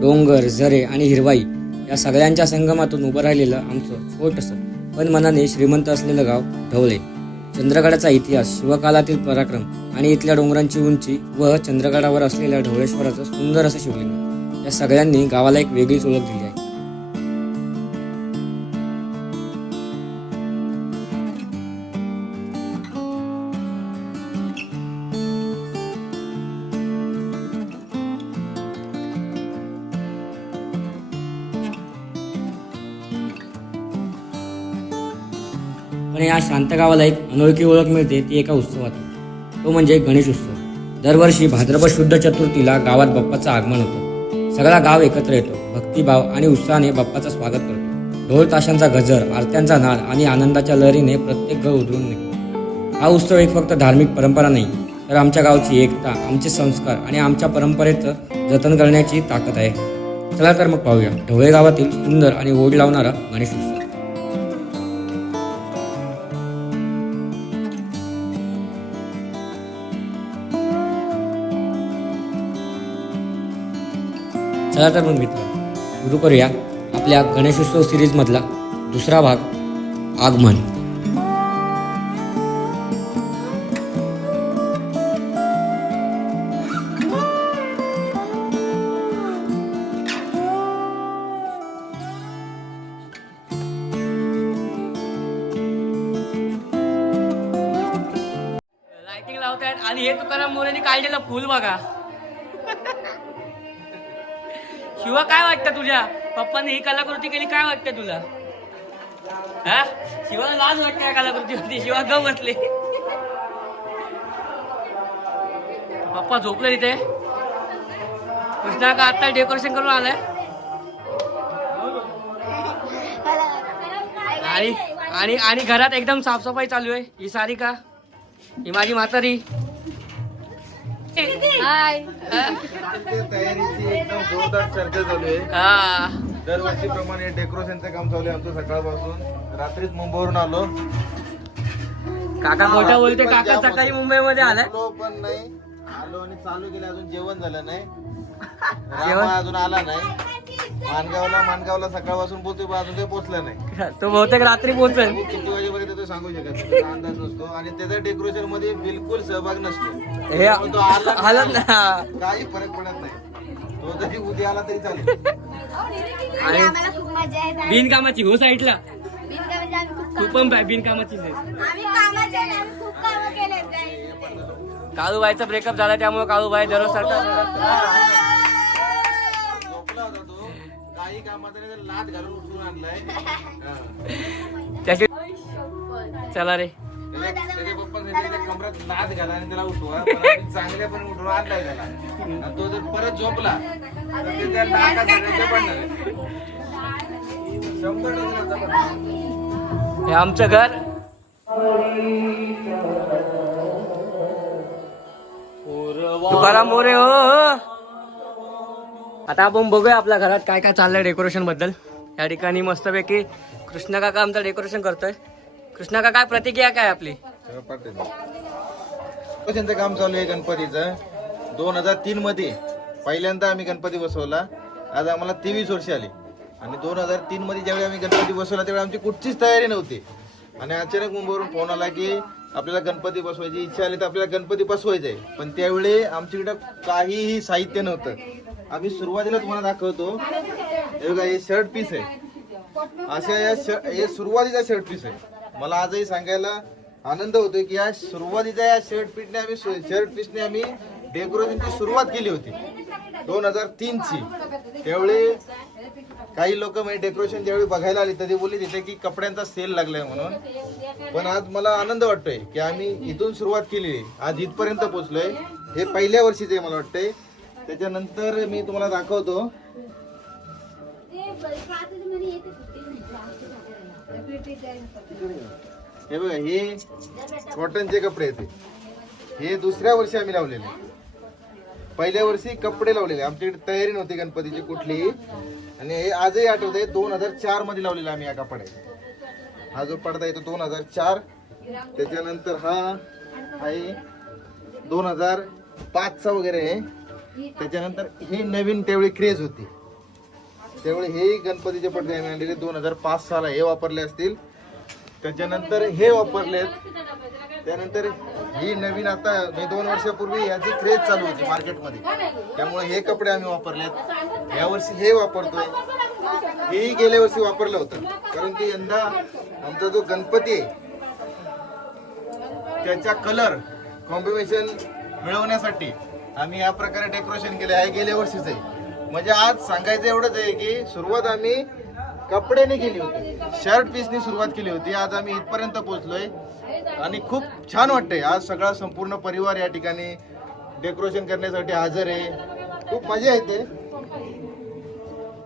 डोंगर झरे आणि हिरवाई या सगळ्यांच्या संगमातून उभं राहिलेलं आमचं छोटंसं पण मनाने श्रीमंत असलेलं गाव ढवळे. चंद्रगडाचा इतिहास शिवकालातील पराक्रम आणि इथल्या डोंगरांची उंची व चंद्रगडावर असलेल्या ढवळेश्वराचं सुंदर असं शिवलिंग या सगळ्यांनी गावाला एक वेगळीच ओळख दिली आहे गावाला एक अनोळखी ओळख मिळते ती एका उत्सवात. तो म्हणजे गणेश उत्सव. दरवर्षी भाद्रपद शुद्ध चतुर्थीला गावात बाप्पाचं आगमन होतं. सगळा गाव एकत्र येतो. भक्तिभाव आणि उत्साहाने बाप्पाचं स्वागत करतो. ढोल ताशांचा गजर आरत्यांचा नाद आणि आनंदाच्या लहरीने प्रत्येक घर उधळून निघतो हा उत्सव एक फक्त धार्मिक परंपरा नाही तर आमच्या गावची एकता आमचे संस्कार आणि आमच्या परंपरेचं जतन करण्याची ताकद आहे. चला तर मग पाहूया. ढवळे गावातील सुंदर आणि ओढ लावणारा गणेश उत्सव. चला तर मग मित्र सुरू करूया आपल्या गणेशोत्सव सिरीजमधला दुसरा भाग आगमन. शिवा काय वाटतं तुझ्या? पप्पाने ही कलाकृती केली काय वाटतं तुला? हा? शिवा लाज वाटते या कलाकृती होती शिवा ग बसले. पप्पा झोपले तिथे. कृष्णा का आता डेकोरेशन करून आलाय? आणि आणि आणि घरात एकदम साफसफाई चालू आहे. ही सारी का? ही माझी म्हातारी. हाय तयारीची एकदम जोरदार चर्चा चालू आहे. हा. दरवर्षीप्रमाणे डेकोरेशनचं काम चालू आहे आमचं सकाळपासून. रात्रीच मुंबईवरून आलो. काका मोठा बोलते काका सकाळी मुंबईमध्ये आलाय. आलो पण नाही. आलो आणि चालू केलं अजून जेवण झालं नाही? रामा अजून आला नाही. मानगावला मानगावला सकाळपासून बोलतोय पण अजून काही पोहोचला नाही. तो बहुतेक रात्री पोहोचेल. तो किती वाजेपर्यंत येतो सांगू शकत नाही. त्याचा अंदाज नसतो. आणि त्याचा डेकोरेशनमध्ये बिलकुल सहभाग नसतो. हे पण तो आला आलं ना. काही फरक पडत नाही. तो जरी उद्या आला तरी चालेल. आणि आम्हाला खूप मजा येत. आहे बिनकामाची हो साईडला. बिनकामाची आम्ही खूप तू पण आम्ही कामाचे नाही, आम्ही खूप कामं केले काळूबाईचा ब्रेकअप झाला त्यामुळे काळूबाई दररोज सारखा झोपला होता तो. काही कामाचा नाही तर लाद घालून उठून आणलाय. हा. त्याची चला रे घाला आणि त्याला उठवा. पण आणलाय त्याला. आणि तो जर परत झोपला तर पडणार. शंभर त्याचा पडणार. हे आमचं घर. तुकाराम मोरे हो. आता आपण बघूया आपल्या घरात काय काय चाललंय डेकोरेशनबद्दल. या ठिकाणी मस्तपैकी कृष्ण काका आमचं डेकोरेशन करतोय. कृष्ण काका काय प्रतिक्रिया काय आपली? त्यांचं काम चालू आहे गणपतीचं. दोन हजार तीन मध्ये पहिल्यांदा आम्ही गणपती बसवला. आज आम्हाला तेवीस वर्ष आली. आणि दोन हजार तीन मध्ये ज्यावेळी आम्ही गणपती बसवला त्यावेळी आमची कुठचीच तयारी नव्हती. आणि अचानक मुंबईवरून फोन आला की आपल्याला गणपती बसवायची इच्छा आली तर आपल्याला गणपती बसवायचं आहे पण त्यावेळी आमच्याकडे काहीही साहित्य नव्हतं. आम्ही सुरुवातीला तुम्हाला दाखवतो. हे बघा हे शर्ट पीस आहे. अशा या श- हे सुरुवातीचा शर्ट पीस आहे. मला आजही सांगायला आनंद होतोय की या सुरुवातीच्या या शर्ट पीसने आम्ही शर्ट पीसने आम्ही डेकोरेशनची सुरुवात केली होती. दोन हजार तीन ची त्यावेळी काही लोक म्हणजे डेकोरेशन ज्यावेळी बघायला आली तरी बोलली तिथे की कपड्यांचा सेल लागलाय म्हणून. पण आज मला आनंद वाटतोय की आम्ही इथून सुरुवात केली. आज इथपर्यंत पोहोचलोय. हे पहिल्या वर्षीच आहे मला वाटतंय. त्याच्यानंतर मी तुम्हाला दाखवतो. हे बघा हे कॉटनचे कपडे आहेत. हे दुसऱ्या वर्षी आम्ही लावलेले. पहिल्या वर्षी कपडे लावलेले. आमच्याकडे तयारी नव्हती गणपतीची कुठलीही आणि हे आजही आठवत आहे दोन हजार चारमध्ये लावलेला आम्ही हा कपडे हा जो पडदा येतो दोन हजार चार. त्याच्यानंतर हा आहे दोन हजार पाचचा वगैरे आहे. त्याच्यानंतर हे नवीन त्यावेळी क्रेज होती. त्यावेळी हे गणपतीचे पडदे आम्ही आणलेले दोन हजार पाच साला हे वापरले असतील. त्याच्यानंतर हे वापरलेत. त्यानंतर ही नवीन आता मी दोन वर्षापूर्वी याची क्रेज चालू होती मार्केटमध्ये त्यामुळे हे कपडे आम्ही वापरलेत. यावर्षी हे वापरतोय. हेही गेल्या वर्षी वापरलं होतं. कारण की यंदा आमचा जो गणपती आहे त्याचा कलर कॉम्बिनेशन मिळवण्यासाठी आम्ही या प्रकारे डेकोरेशन केले आहे. गेल्या वर्षीच आहे. म्हणजे आज सांगायचं एवढंच आहे की सुरुवात आम्ही कपड्याने केली होती. शर्ट पीसनी सुरुवात केली होती. आज आम्ही इथपर्यंत पोहोचलोय. आणि खूप छान वाटतंय. आज सगळा संपूर्ण परिवार या ठिकाणी डेकोरेशन करण्यासाठी हजर आहे. खूप मजा येते.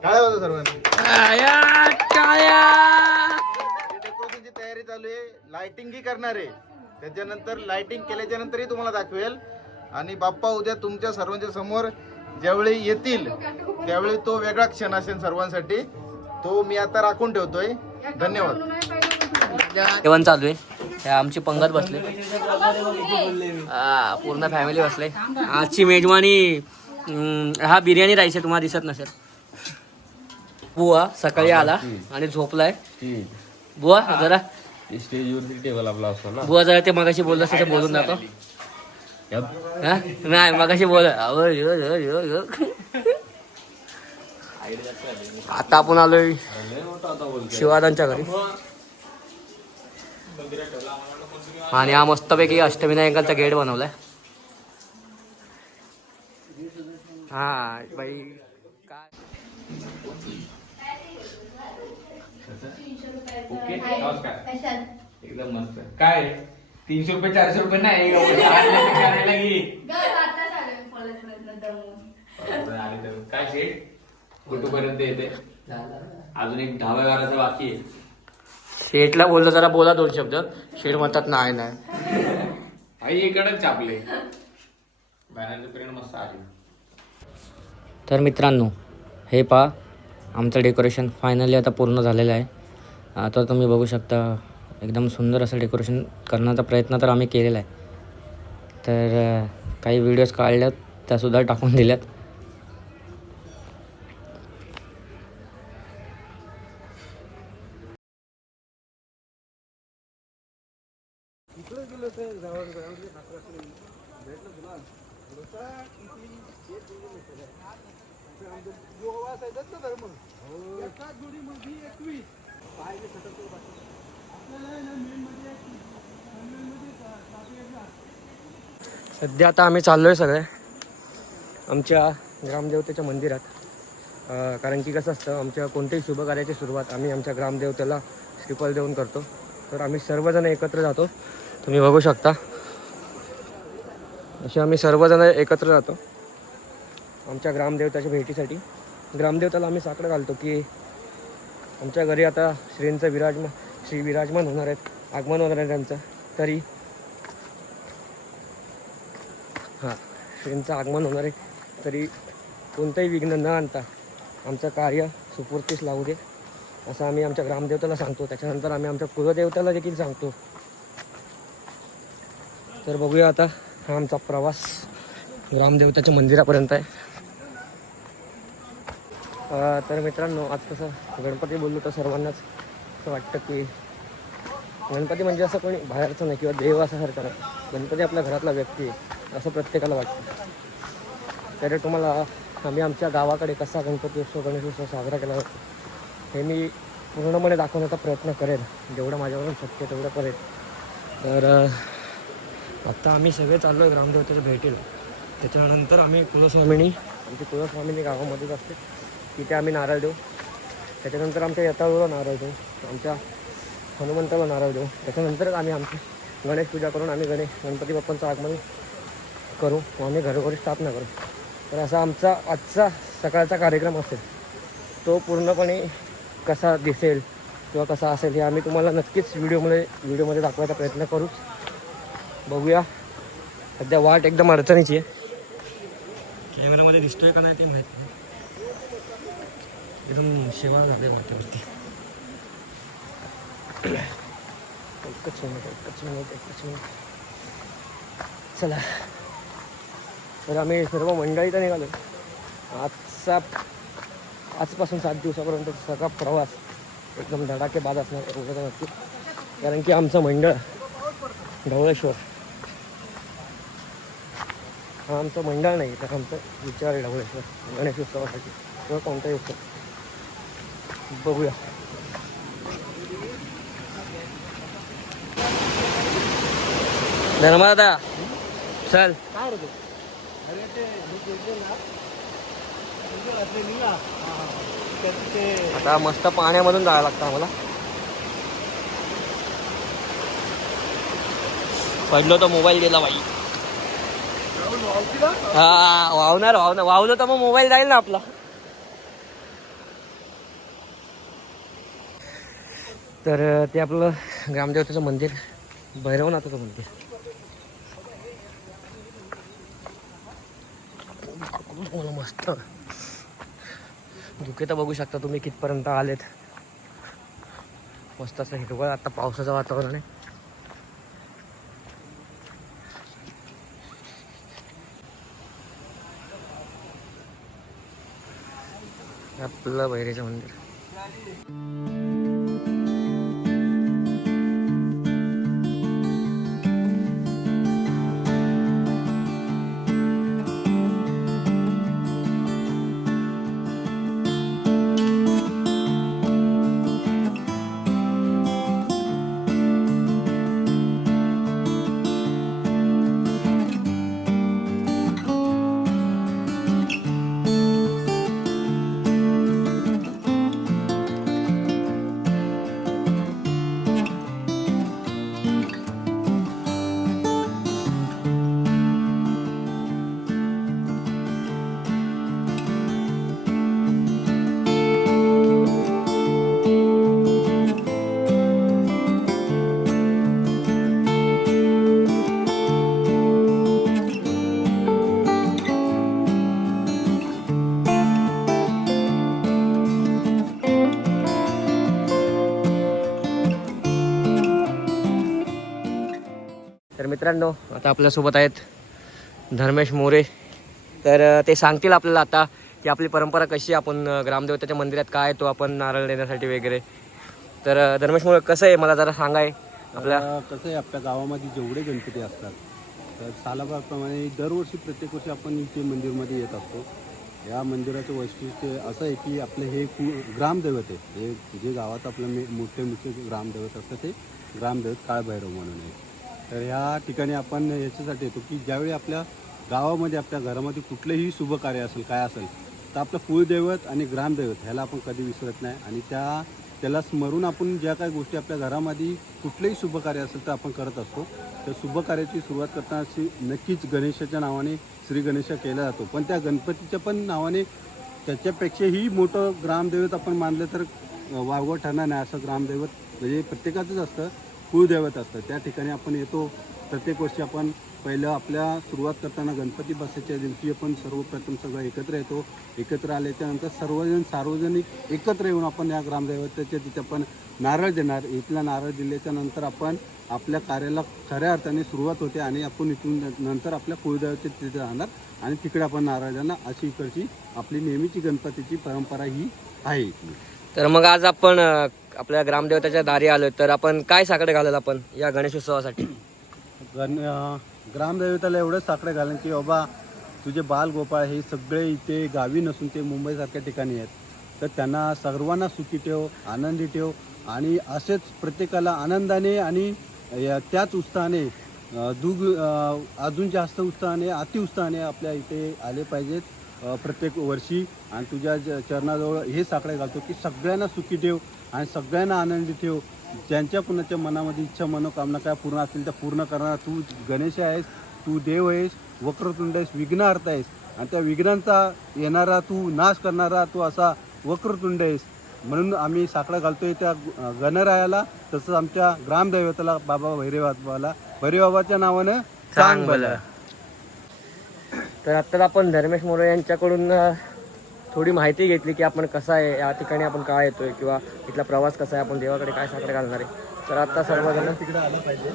काय होतं सर्वांनी. डेकोरेशनची तयारी चालू आहे. लाइटिंगही करणार आहे. त्याच्यानंतर लाइटिंग केल्याच्या नंतरही तुम्हाला दाखवेल. आणि बाप्पा उद्या तुमच्या सर्वांच्या समोर ज्यावेळी येतील त्यावेळी तो वेगळा क्षण असेल सर्वांसाठी. तो मी आता राखून ठेवतोय. धन्यवाद. जेवण चालू आहे. हे आमची पंगत बसले. हा पूर्ण फॅमिली बसले. आजची मेजवानी हा बिर्याणी राईस आहे तुम्हाला दिसत नसेल. बुवा सकाळी आला आणि झोपलाय. बुवा जरा. स्टेजवरती टेबल आपला असतो ना. बुवा जरा ते मगाशी बोललं तसं बोलून जातो हा? नाही मगाशी बोल. आता आपण आलोय शिवादांच्या घरी. आणि हा मस्तपैकी अष्टविनायकांचा गेट बनवलाय. हा बाई. काय ओके नमस्कार. एकदम मस्त. काय तीनशे रुपये चारशे रुपये नाही करायला. काय शेट कुठपर्यंत येते? अजून एक दहाव्या वाराचा बाकी आहे. शेठला बोललो जरा बोला दोन शब्द. शेठ म्हणतात नाही नाही. आई इकडच छापले बॅनरचे प्रिंट मस्त आले. तर मित्रांनो हे पहा आमचं डेकोरेशन फायनली आता पूर्ण झालेलं आहे. आता तुम्ही बघू शकता एकदम सुंदर असं डेकोरेशन करण्याचा प्रयत्न तर आम्ही केलेला आहे. तर काही व्हिडिओज काढल्यात त्यासुद्धा टाकून दिल्यात. सध्या आता आम्ही चाललो आहे सगळे. आमच्या ग्रामदेवतेच्या मंदिरात. कारण की कसं असतं आमच्या कोणत्याही शुभकार्याची सुरुवात आम्ही आमच्या ग्रामदेवतेला श्रीफल देऊन करतो. तर आम्ही सर्वजण एकत्र जातो. तुम्ही बघू शकता. असे आम्ही सर्वजण एकत्र जातो. आमच्या ग्रामदेवताच्या भेटीसाठी. ग्रामदेवताला आम्ही साकडं घालतो की आमच्या घरी आता श्रींचं विराजमान श्री विराजमान होणार आहेत. आगमन होणार आहे त्यांचं. तरी हां. श्रींचं आगमन होणार आहे. तरी कोणतंही विघ्न न आणता आमचं कार्य सुपूर्तीस लावू दे. असं आम्ही आमच्या ग्रामदेवताला सांगतो. त्याच्यानंतर आम्ही आमच्या कुलदेवताला देखील सांगतो. तर बघूया आता हा आमचा प्रवास ग्रामदेवताच्या मंदिरापर्यंत आहे. तर मित्रांनो आज कसं गणपती बोललो तर सर्वांनाच असं वाटतं की गणपती म्हणजे असं कोणी बाहेरचं नाही किंवा देव असं सारखं नाही. गणपती आपल्या घरातला व्यक्ती आहे. असं प्रत्येकाला वाटतं. तर तुम्हाला आम्ही आमच्या गावाकडे कसा गणपती उत्सव गणेश उत्सव साजरा केला जातो हे मी पूर्णपणे दाखवण्याचा प्रयत्न करेन. जेवढं माझ्यावरून शक्य तेवढं करेन. तर आत्ता आम्ही सगळे चाललो आहे ग्रामदेवतेच्या भेटीला. त्याच्यानंतर आम्ही कुलस्वामिनी आमची कुलस्वामिनी गावामध्येच असते. तिथे आम्ही नारळ देऊ. त्याच्यानंतर आमच्या यथाळूला नारळ देऊ. आमच्या हनुमंताला नारळ देऊ. त्याच्यानंतरच आम्ही आमची गणेश पूजा करून आम्ही गणेश गणपती बाप्पांचं आगमन करू. व आम्ही घरोघरी स्थापना करू. तर असा आमचा आजचा सकाळचा कार्यक्रम असेल. तो पूर्णपणे कसा दिसेल किंवा कसा असेल हे आम्ही तुम्हाला नक्कीच व्हिडिओमध्ये व्हिडिओमध्ये दाखवायचा प्रयत्न करूच. बघूया. सध्या वाट एकदम अडचणीची आहे. कॅमेरामध्ये दिसतोय का नाही ते माहीत नाही. एकदम शेवा झाले वाटेवरती. एकच मिनिट एकच मिनिट एकच मिनिट. चला. तर आम्ही सर्व मंडळी निघालो. आजचा आजपासून सात दिवसापर्यंत सगळा प्रवास एकदम धडाकेबाद असणार एवढं नक्की कारण की आमचं मंडळ ढवळेश्वर. हा आमचं मंडळ नाही तर आमचं विचार आहे ढवळेश्वर. गणेश उत्सवासाठी किंवा कोणताही उत्सव. बघूया. धर्मादा चल. काय आता मस्त पाण्यामधून जायला लागतं आम्हाला. पडलो तर मोबाईल गेला बाई. हा वावणार वावणार वावलं तर मग मोबाईल जाईल ना आपला. तर ते आपलं ग्रामदेवतेचं मंदिर भैरवनाथाचं मंदिर. तुम्हाला मस्त. धुके तर बघू शकता तुम्ही कितपर्यंत आलेत. मस्त असं हिरवळ आता पावसाचं वातावरण आहे. आपलं भैरेचं मंदिर. मित्रांनो आता आपल्यासोबत आहेत धर्मेश मोरे. तर ते सांगतील आपल्याला आता की आपली परंपरा कशी आपण ग्रामदेवताच्या मंदिरात काय तो आपण नारळ देण्यासाठी वगैरे. तर धर्मेश मोरे कसं आहे? मला जरा सांगाय. आपल्या कसं आहे आपल्या गावामध्ये जेवढे गणपती असतात तर सालाबारप्रमाणे दरवर्षी प्रत्येक वर्षी आपण इथे मंदिरमध्ये येत असतो. या मंदिराचं वैशिष्ट्य असं आहे की आपलं हे कु ग्रामदैवत आहे. हे जे गावात आपलं मे मोठे मोठे ग्रामदैवत असतं ते ग्रामदैवत काळभैरव म्हणून आहे. तर ह्या ठिकाणी आपण याच्यासाठी येतो की ज्यावेळी आपल्या गावामध्ये आपल्या घरामध्ये कुठलंही शुभ कार्य असेल काय असेल तर आपलं कुळदैवत आणि ग्रामदैवत ह्याला आपण कधी विसरत नाही. आणि त्या त्याला स्मरून आपण ज्या काही गोष्टी आपल्या घरामध्ये कुठलंही शुभ कार्य असेल तर आपण करत असतो. तर शुभ कार्याची सुरुवात करताना अशी नक्कीच गणेशाच्या नावाने श्री गणेश केला जातो. पण त्या गणपतीच्या पण नावाने त्याच्यापेक्षाही मोठं ग्रामदैवत आपण मानलं तर वावगं ठरणार नाही असं ग्रामदैवत म्हणजे प्रत्येकाचंच असतं. कुळदैवत असतं त्या ठिकाणी आपण येतो. प्रत्येक वर्षी आपण पहिलं आपल्या सुरुवात करताना गणपती बसायच्या दिवशी आपण सर्वप्रथम सगळं एकत्र येतो. एकत्र आल्याच्यानंतर सर्वजण सार्वजनिक एकत्र येऊन आपण या ग्रामदैवताच्या तिथे आपण नारळ देणार. इथला नारळ दिल्याच्या नंतर आपण आपल्या कार्याला खऱ्या अर्थाने सुरुवात होते आणि आपण इथून नंतर आपल्या कुळदैवाच्या तिथे राहणार आणि तिकडे आपण नारळ देणार अशी इकडची आपली नेहमीची गणपतीची परंपरा ही आहे. तर मग आज आपण आपल्या ग्रामदेवताच्या दारी आलो तर आपण काय साकडे घालेल आपण या गणेशोत्सवासाठी गण ग्रामदेवताला एवढंच साकडे घालन की बाबा तुझे बाल गोपाळ हे सगळे इथे गावी नसून ते मुंबईसारख्या ठिकाणी आहेत. तर त्यांना सर्वांना सुखी ठेव आनंदी ठेव आणि असेच प्रत्येकाला आनंदाने आणि या- त्याच उत्साहाने दुग अजून जास्त उत्साहाने अतिउत्साहाने आपल्या इथे आले पाहिजेत. प्रत्येक वर्षी आणि तुझ्या चरणाजवळ हे साकडे घालतो की सगळ्यांना सुखी ठेव आणि सगळ्यांना आनंदी ठेव. ज्यांच्या कुणाच्या मनामध्ये इच्छा मनोकामना काय पूर्ण असतील त्या पूर्ण करणारा. तू गणेश आहेस तू देव आहेस वक्रतुंड आहेस विघ्नहर्त आहेस. आणि त्या विघ्नांचा येणारा तू नाश करणारा तू असा वक्रतुंड आहेस. म्हणून आम्ही साकडा घालतोय त्या गणरायाला तसंच आमच्या ग्रामदैवताला बाबा भैरवाबाला भैरवाबाच्या नावानं सांग भलं. तर आत्ताच आपण धर्मेश मोरे यांच्याकडून थोडी माहिती घेतली की आपण कसं आहे या ठिकाणी आपण काय येतोय किंवा इथला प्रवास कसा आहे आपण देवाकडे काय साकडे घालणार आहे. तर आता सर्वजण तिकडे आला पाहिजे.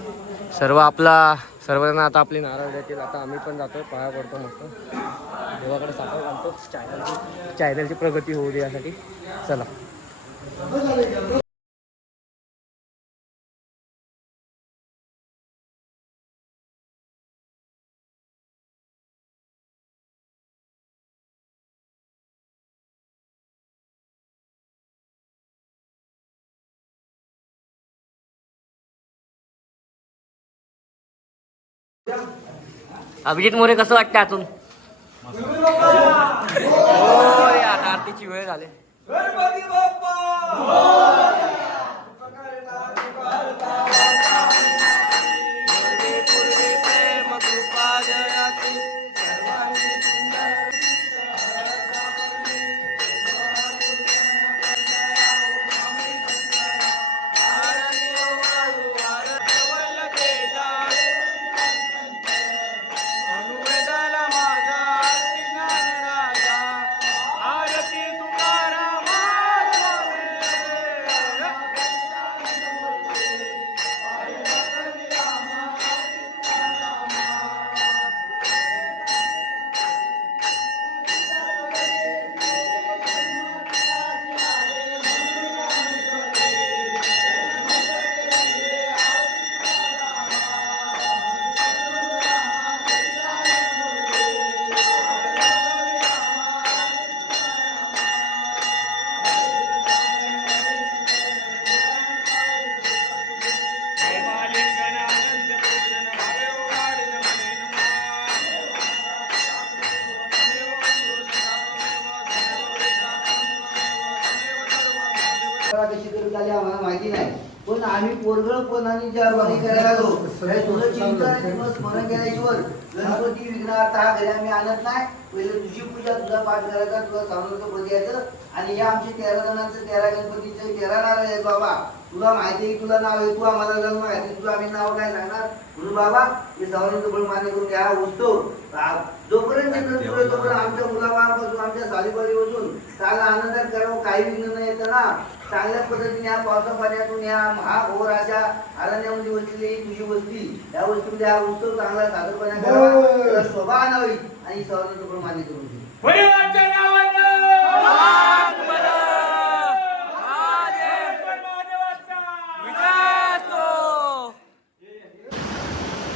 सर्व आपला सर्वजण आता आपली नारळ देतील. आता आम्ही पण जातोय पाया पडतो मस्त. देवाकडे साखर घालतो. चॅनलची चॅनलची प्रगती होऊ दे यासाठी. चला. अभिजित मोरे कसं वाटतं आतून आता आरतीची वेळ झाली. पोरगळ पण आणि जर्मनी करायला लागलो? तुझं चिंतन किंवा स्मरण केल्याशिवाय? गणपती विघ्नार्थ हा घरी आम्ही आणत नाही. पहिले तुझी पूजा तुझा पाठ करायचा तुझा सामर्थ्य पद यायचं. आणि या आमचे तेरा जणांचं तेरा गणपतीचे तेरा नारळ आहेत बाबा. तुला माहिती आहे तुला नाव आहे तू आम्हाला जन्म आहे. तुला आम्ही नाव काय सांगणार? म्हणून बाबा हे सवालीचं बळ मान्य करून घ्या आ- जोपर्यंत तोपर्यंत आमच्या मुलाबाळापासून आमच्या सालीबालीपासून चांगला आनंदात करावं काही विघ्न न येतं ना चांगल्या पद्धतीने या पावसा पाण्यातून या महाघोर अशा अरण्यामध्ये बसलेली ही तुझी वस्ती या वस्तीमध्ये हा उत्सव चांगला सादरपणा करावा त्याला शोभा आणावी आणि सवालीचं बळ मान्य करून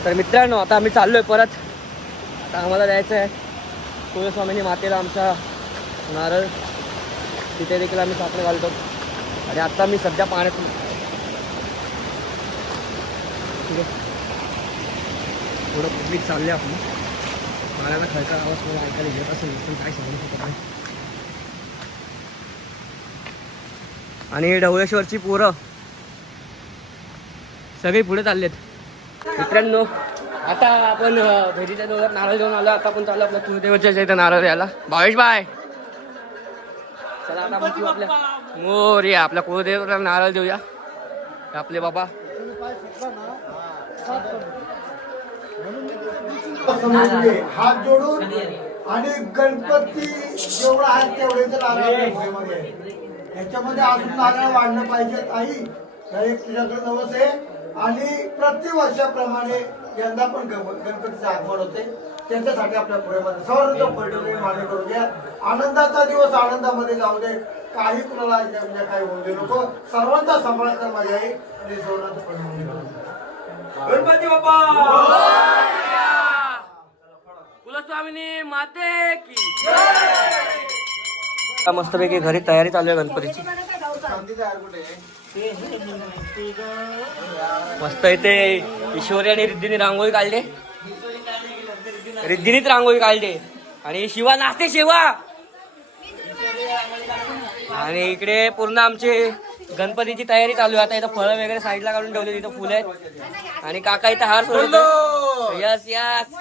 तर मित्रांनो आता आम्ही चाललोय परत. आता आम्हाला जायचं आहे. कुलस्वामिनी मातेला आमच्या नारळ. तिथे देखील आम्ही साखर घालतो. आणि आता मी सध्या पाण्यात ठीक आहे. थोडं पब्लिक चालले आपण पाण्याचा खर्च आवाज मला ऐकायला येत असेल पण काय सांगू शकत नाही. आणि ढवळेश्वरची पोरं. सगळी पुढे चाललेत. मित्रांनो आता आपण भेटीच्या डोळ्यात नारळ घेऊन आलो. आता आपण चालू आपल्या कुलदेवाच्या इथे नारळ यायला भावेश बाय चला आता आपल्या मोर आपल्या कुलदेवाला नारळ देऊया. आपले बाबा. हात जोडून आणि गणपती जेवढा आहे तेवढे. याच्यामध्ये अजून नारळ वाढणं पाहिजे आई एक तुझ्याकडे नवस आहे. आणि प्रति वर्षाप्रमाणे यंदा पण गण- गणपतीचं आगमन होते त्यांच्यासाठी आपल्या पुढेमध्ये सर्व पलटवले मान्य करू द्या. आनंदाचा दिवस आनंदामध्ये जाऊ दे. काही कुणाला म्हणजे काही होऊ दे नको. सर्वांचा सांभाळ कर माझ्या आई. आणि सर्वांचं पण. गणपती बाप्पा! कुलस्वामिनी माते की मस्तपैकी घरी तयारी चालू आहे गणपतीची. मस्त इथे ईश्वरी आणि रिद्धीने रांगोळी काढली. रिद्धीनीच रांगोळी काढली. आणि शिवा नाचते शिवा. आणि इकडे पूर्ण आमची गणपतीची तयारी चालू आहे. आता इथं फळं वगैरे साईडला काढून ठेवले इथं फुलं आहेत. आणि काका इथं हार सोडतो यस यस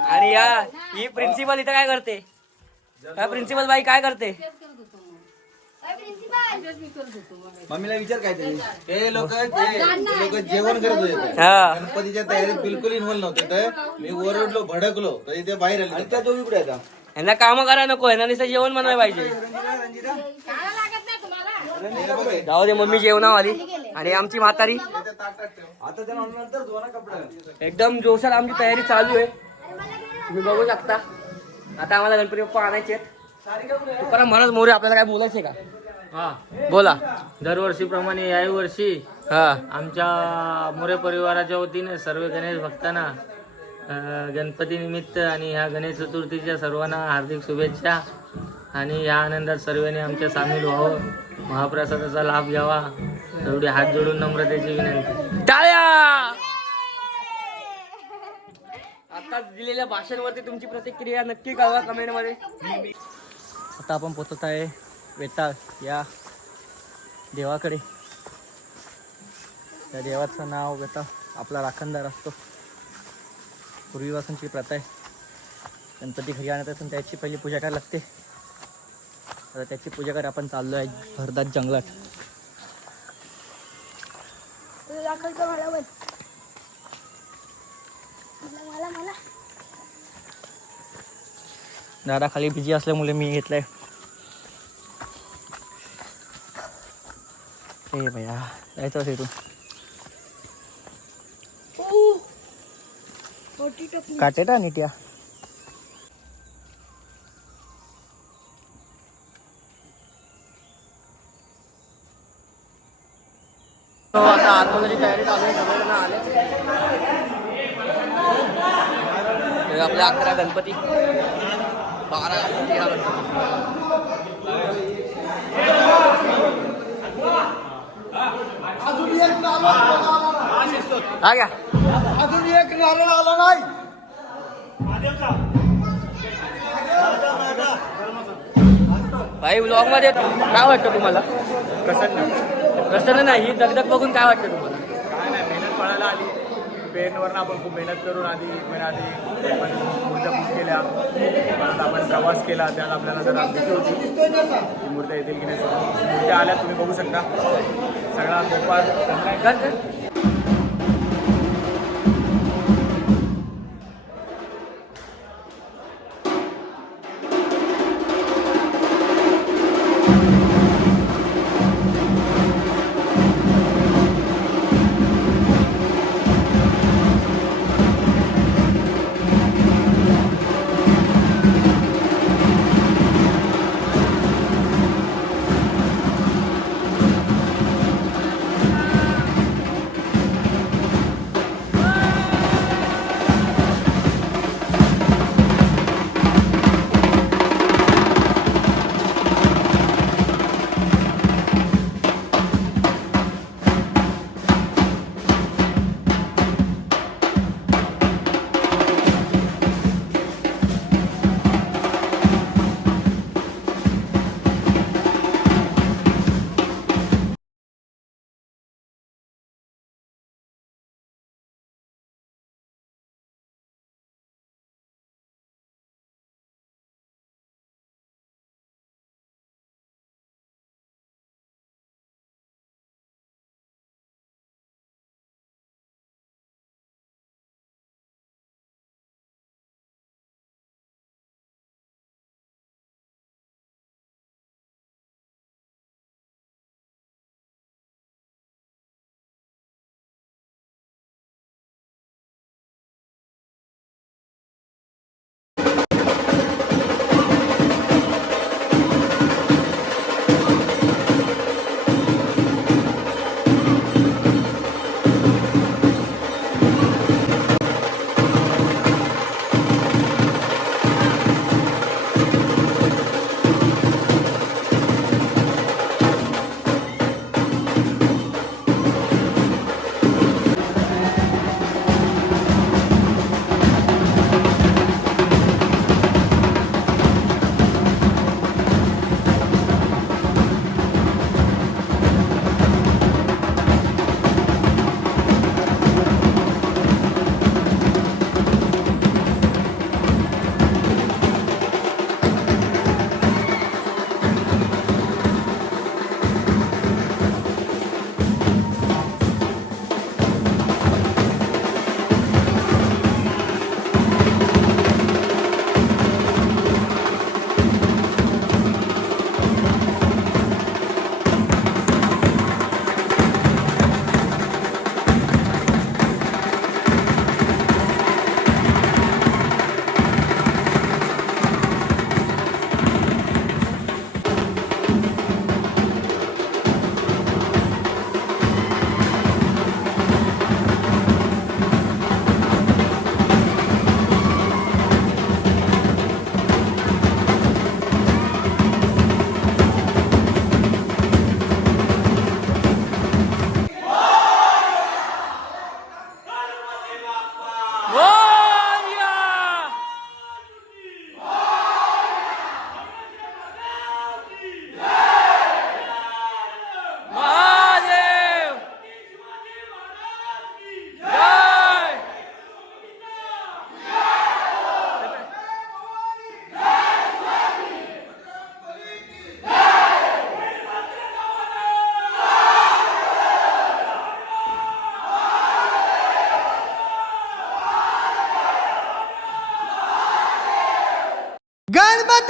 आणि या ही प्रिन्सिपल इथं काय करते? काय प्रिन्सिपल बाई काय करते? मम्मीला विचार काय तरी हे लोक लोक जेवण करत होते. हा गणपतीच्या तयारीत बिलकुल इन्व्हॉल्व नव्हते. तर मी ओरडलो भडकलो. तरी ते बाहेर आले. आणि त्या दोघी कुठे आता यांना काम करा नको. यांना नुसतं जेवण बनवायला पाहिजे. जाऊ दे मम्मी जेवणावर आली आणि आमची म्हातारी. एकदम जोशात आमची तयारी चालू आहे. तुम्ही बघू शकता. आता आम्हाला गणपती बाप्पा आणायचे तुकाराम महाराज मोरे आपल्याला काय बोलायचे का? हा. बोला. दरवर्षीप्रमाणे याही वर्षी हा. आमच्या मोरे परिवाराच्या वतीने सर्व गणेश भक्तांना अ, गणपती निमित्त आणि ह्या गणेश चतुर्थीच्या सर्वांना हार्दिक शुभेच्छा आणि या आनंदात सर्वांनी आमच्या सामील व्हावं. महाप्रसादाचा लाभ घ्यावा. एवढी हात जोडून नम्रतेची विनंती. टाळ्या! आता दिलेल्या भाषणावरती तुमची प्रतिक्रिया नक्की कळवा कमेंटमध्ये आता आपण पोचत आहे वेताळ या देवाकडे. त्या देवाचं नाव वेताळ. आपला राखणदार असतो. पूर्वीपासूनची प्रथा आहे. गणपती घरी आणत असून त्याची पहिली पूजा करायला लागते. आता त्याची पूजा करायला आपण चाललो आहे भरदात जंगलात दाखवतो मला पण मला मला दादा खाली बिझी असल्यामुळे मी घेतलंय. ए भैया जायचं असेल तू. काटे निट्या आता तयारी चालू आहे आले आपले अकरा गणपती. बारा तेरा अजून एक नारळ आला हा घ्या अजून एक नारळ आला नाही. भाई ब्लॉगमध्ये काय वाटतं तुम्हाला? प्रसन्न. प्रसन्न नाही ही दगदग बघून काय वाटतं तुम्हाला? काय नाही मेहनत पडायला आली. पेनवरनं आपण खूप मेहनत करून आधी एक महिना आधी आपण मूर्त्या बुक केल्या. परत आपण प्रवास केला. त्यात आपल्याला जरा भीती होती. की मूर्त्या येतील की नाही मूर्त्या आल्या तुम्ही बघू शकता. सगळा गोपाळ.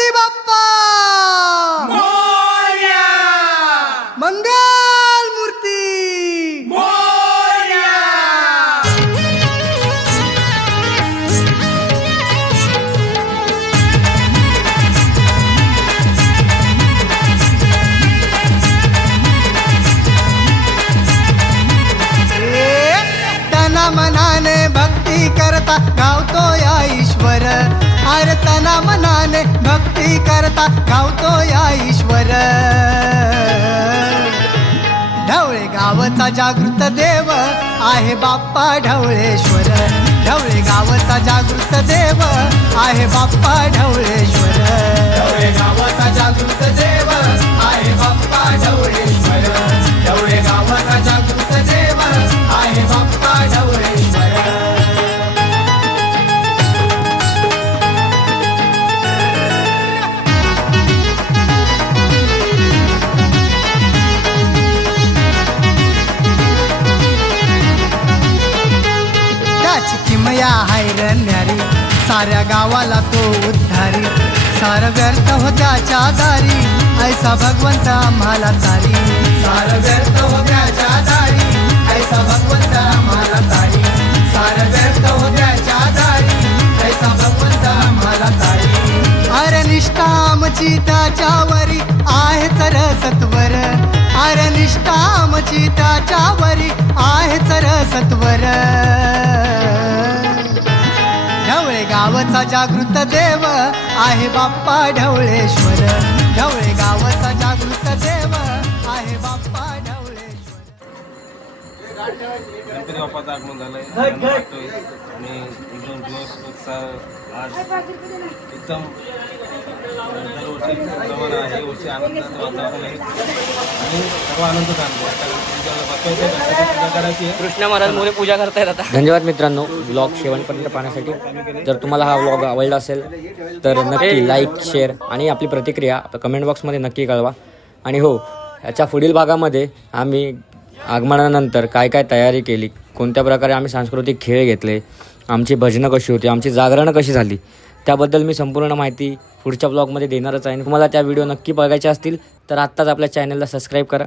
गणपति बाप्पा मंगल मूर्ति। तना मनाने भक्ति करता गावतो या ईश्वर। अरे तना मनाने आता गावतो या ईश्वर. ढवळे गावचा जागृत देव आहे बाप्पा ढवळेश्वर. ढवळे गावचा जागृत देव आहे बाप्पा ढवळेश्वर. ढवळे गावाचा जागृत देव आहे बाप्पा ढवळेश्वर. साऱ्या गावाला तो उद्धारी. सार व्यर्थ होत्याच्या दारी. ऐसा भगवंत आम्हाला तारी. सार व्यर्थ होत्याच्या दारी. ऐसा भगवंत आम्हाला तारी. सार व्यर्थ होत्याच्या दारी. ऐसा भगवंत आम्हाला तारी. अरे निष्ठामची त्याच्यावरी आहे तर सत्वर अरे निष्ठामची त्याच्यावरी आहे तर सत्वर गावचा जागृत देव आहे बाप्पा ढवळेश्वर. ढवळे गावचा जागृत देव आहे बाप्पा ढवळेश्वर. गणपती बाप्पाचं आगमन झालंय. आनंद वाटतोय आणि एकदम दिवस उत्साह आज एकदम दरवर्षी प्रमाणे आहे वर्षी आनंदाचं वातावरण आहे. आणि सर्व आनंद कृष्ण महाराज मोरे पूजा करतायत आता. धन्यवाद मित्रांनो ब्लॉग शेवटपर्यंत पाहण्यासाठी. जर तुम्हाला हा ब्लॉग आवडला असेल तर नक्की लाईक शेअर आणि आपली प्रतिक्रिया कमेंट बॉक्समध्ये नक्की कळवा. आणि हो याच्या पुढील भागामध्ये आम्ही आगमनानंतर काय काय तयारी केली कोणत्या प्रकारे आम्ही सांस्कृतिक खेळ घेतले आमची भजनं कशी होती आमची जागरणं कशी झाली त्याबद्दल मी संपूर्ण माहिती पुढच्या ब्लॉगमध्ये देणारच आहे. आणि तुम्हाला त्या व्हिडिओ नक्की बघायच्या असतील तर आत्ताच आपल्या चॅनलला सबस्क्राईब करा.